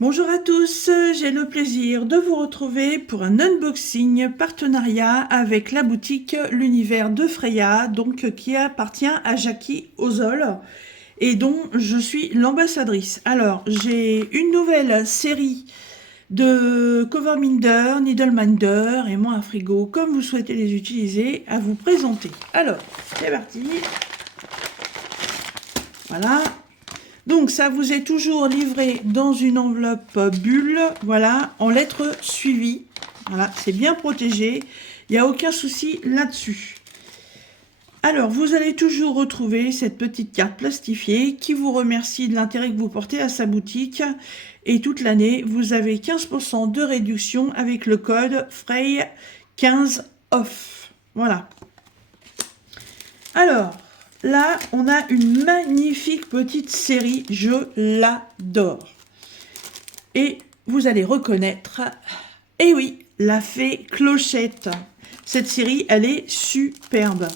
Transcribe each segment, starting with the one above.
Bonjour à tous, j'ai le plaisir de vous retrouver pour un unboxing partenariat avec la boutique L'Univers de Freya, donc qui appartient à Jackie Ozol et dont je suis l'ambassadrice. Alors, j'ai une nouvelle série de cover minder, needle minder et moi un frigo, comme vous souhaitez les utiliser, à vous présenter. Alors, c'est parti. Voilà. Donc, ça vous est toujours livré dans une enveloppe bulle, voilà, en lettres suivies. Voilà, c'est bien protégé. Il n'y a aucun souci là-dessus. Alors, vous allez toujours retrouver cette petite carte plastifiée qui vous remercie de l'intérêt que vous portez à sa boutique. Et toute l'année, vous avez 15% de réduction avec le code FREY15 OFF. Voilà. Alors, là, on a une magnifique petite série, je l'adore. Et vous allez reconnaître, eh oui, la fée Clochette. Cette série, elle est superbe.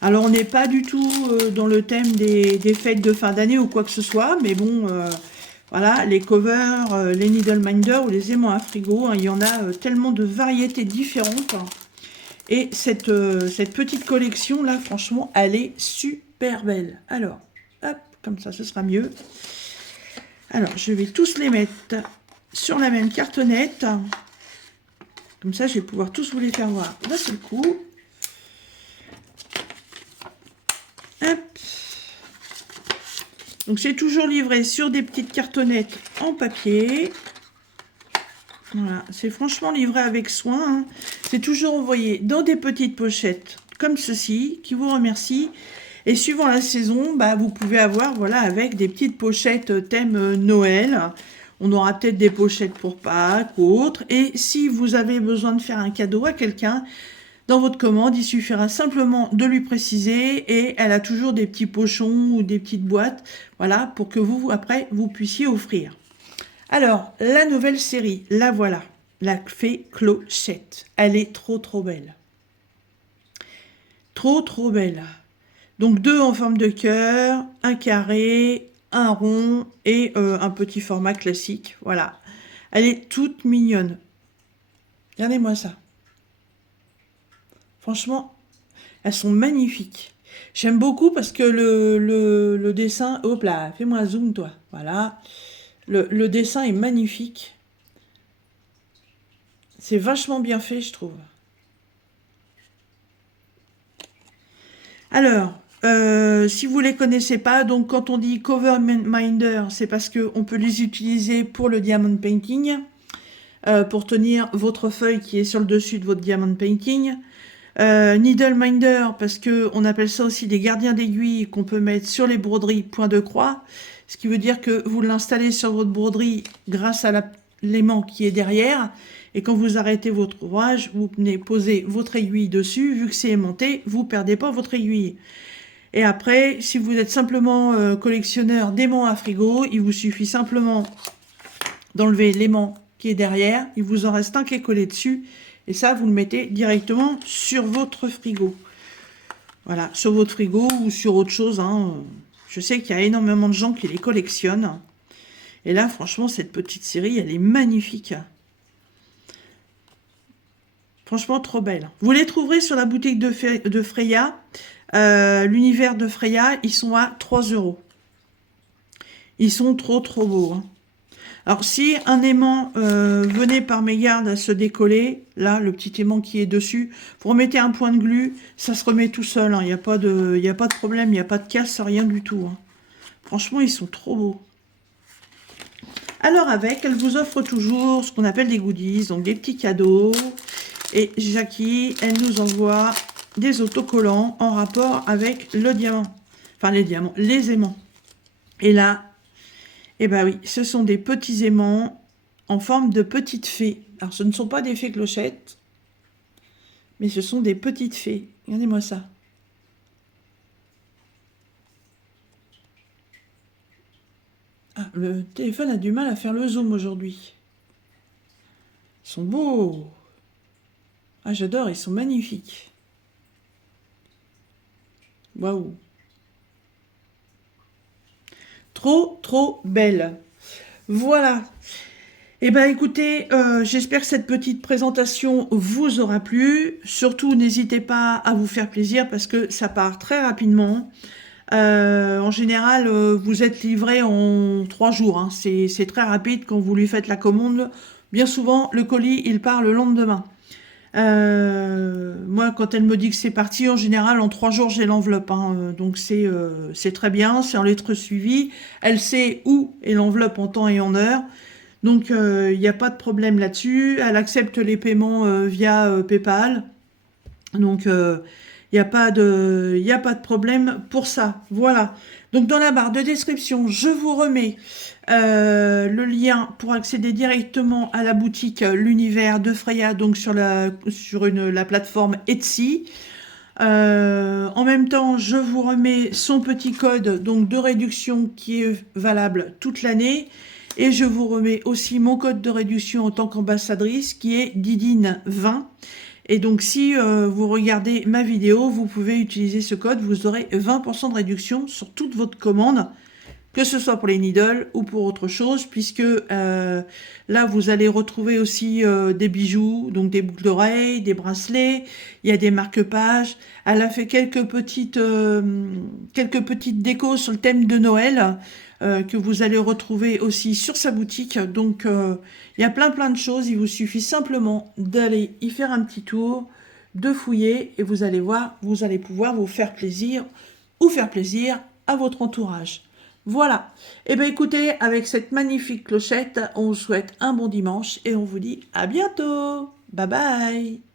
Alors, on n'est pas du tout dans le thème des fêtes de fin d'année ou quoi que ce soit, mais bon, voilà, les covers, les needle minder ou les aimants à frigo, hein, il y en a tellement de variétés différentes. Et cette petite collection là, franchement, elle est super belle. Alors, hop, comme ça, ce sera mieux. Alors, je vais tous les mettre sur la même cartonnette. Comme ça, je vais pouvoir tous vous les faire voir d'un seul coup. Hop. Donc, c'est toujours livré sur des petites cartonnettes en papier. Voilà, c'est franchement livré avec soin, hein. C'est toujours envoyé dans des petites pochettes comme ceci, qui vous remercie. Et suivant la saison, bah, vous pouvez avoir, voilà, avec des petites pochettes thème Noël. On aura peut-être des pochettes pour Pâques ou autres. Et si vous avez besoin de faire un cadeau à quelqu'un, dans votre commande, il suffira simplement de lui préciser et elle a toujours des petits pochons ou des petites boîtes, voilà, pour que vous, après, vous puissiez offrir. Alors, la nouvelle série, la voilà, la fée Clochette. Elle est trop belle. Trop belle. Donc, deux en forme de cœur, un carré, un rond et un petit format classique. Voilà. Elle est toute mignonne. Regardez-moi ça. Franchement, elles sont magnifiques. J'aime beaucoup parce que le dessin... Hop là, fais-moi un zoom, toi. Voilà. Le dessin est magnifique. C'est vachement bien fait, je trouve. Alors, si vous ne les connaissez pas, donc quand on dit cover minder, c'est parce qu'on peut les utiliser pour le diamond painting, pour tenir votre feuille qui est sur le dessus de votre diamond painting. Needle minder, parce qu'on appelle ça aussi des gardiens d'aiguilles qu'on peut mettre sur les broderies point de croix, ce qui veut dire que vous l'installez sur votre broderie grâce à l'aimant qui est derrière, et quand vous arrêtez votre ouvrage, vous venez poser votre aiguille dessus, vu que c'est aimanté, vous ne perdez pas votre aiguille. Et après, si vous êtes simplement collectionneur d'aimants à frigo, il vous suffit simplement d'enlever l'aimant qui est derrière, il vous en reste un qui est collé dessus, et ça, vous le mettez directement sur votre frigo. Voilà, sur votre frigo ou sur autre chose, hein. Je sais qu'il y a énormément de gens qui les collectionnent. Et là, franchement, cette petite série, elle est magnifique. Franchement, trop belle. Vous les trouverez sur la boutique de Freya. L'univers de Freya, ils sont à 3 €. Ils sont trop beaux, hein. Alors, si un aimant venait par mégarde à se décoller, là, le petit aimant qui est dessus, vous remettez un point de glu, ça se remet tout seul, hein. Il n'y a pas de problème, il n'y a pas de casse, rien du tout, hein. Franchement, ils sont trop beaux. Alors avec, elle vous offre toujours ce qu'on appelle des goodies, donc des petits cadeaux. Et Jackie, elle nous envoie des autocollants en rapport avec le diamant. Enfin, les diamants, les aimants. Et là, eh ben oui, ce sont des petits aimants en forme de petites fées. Alors, ce ne sont pas des fées clochettes, mais ce sont des petites fées. Regardez-moi ça. Ah, le téléphone a du mal à faire le zoom aujourd'hui. Ils sont beaux. Ah, j'adore, ils sont magnifiques. Waouh. Trop belle. Voilà. Eh ben écoutez, j'espère que cette petite présentation vous aura plu. Surtout, n'hésitez pas à vous faire plaisir parce que ça part très rapidement. En général, vous êtes livré en 3 jours, hein. C'est très rapide quand vous lui faites la commande. Bien souvent, le colis, il part le lendemain. Moi, quand elle me dit que c'est parti, en général, en 3 jours, j'ai l'enveloppe, hein. Donc c'est très bien, c'est en lettres suivies. Elle sait où est l'enveloppe en temps et en heure. Donc, il n'y a pas de problème là-dessus. Elle accepte les paiements via PayPal. Donc, il n'y a pas de, y a pas de problème pour ça. Voilà. Donc, dans la barre de description, je vous remets le lien pour accéder directement à la boutique L'Univers de Freya, donc sur la plateforme Etsy. En même temps, je vous remets son petit code donc de réduction qui est valable toute l'année. Et je vous remets aussi mon code de réduction en tant qu'ambassadrice qui est Didine20. Et donc, si vous regardez ma vidéo, vous pouvez utiliser ce code. Vous aurez 20% de réduction sur toute votre commande, que ce soit pour les needles ou pour autre chose, puisque là, vous allez retrouver aussi des bijoux, donc des boucles d'oreilles, des bracelets, il y a des marque-pages. Elle a fait quelques petites décos sur le thème de Noël, que vous allez retrouver aussi sur sa boutique. Donc, il y a plein de choses. Il vous suffit simplement d'aller y faire un petit tour, de fouiller, et vous allez voir, vous allez pouvoir vous faire plaisir ou faire plaisir à votre entourage. Voilà. Et bien écoutez, avec cette magnifique clochette, on vous souhaite un bon dimanche et on vous dit à bientôt. Bye bye.